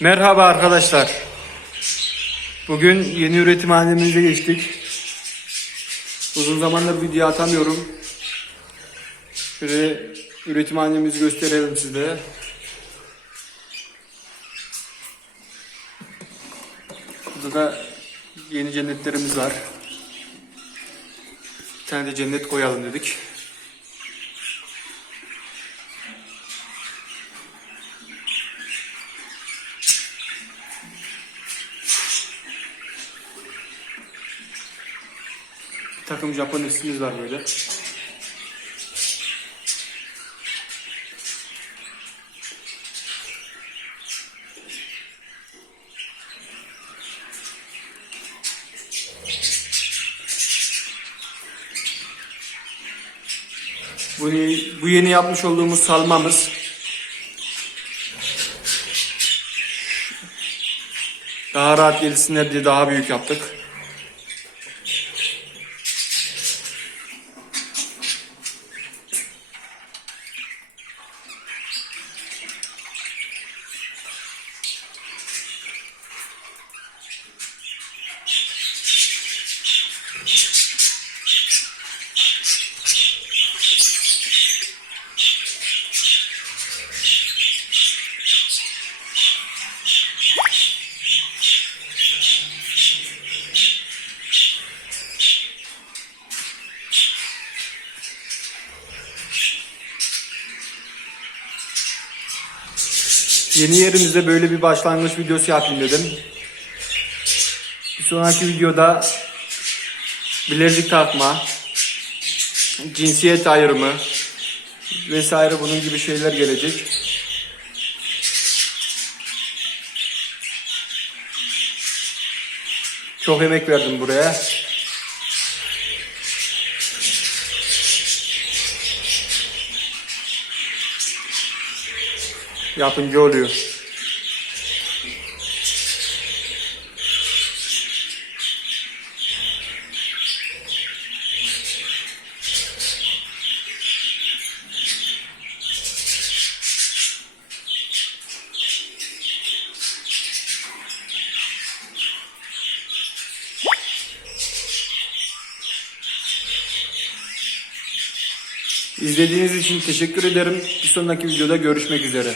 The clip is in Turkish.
Merhaba arkadaşlar. Bugün yeni üretim halimize geçtik. Uzun zamandır video atamıyorum. Şöyle üretim halimizi gösterelim size. Burada da yeni cennetlerimiz var. Bir tane de cennet koyalım dedik. Takım Japon ismimiz var böyle. Bu, bu yeni yapmış olduğumuz salmamız. Daha rahat gelsinler diye daha büyük yaptık. Yeni yerimizde böyle bir başlangıç videosu yapayım dedim. Bir sonraki videoda bilezik takma, cinsiyet ayrımı vesaire bunun gibi şeyler gelecek. Çok emek verdim buraya. Yapınca oluyor. İzlediğiniz için teşekkür ederim. Bir sonraki videoda görüşmek üzere.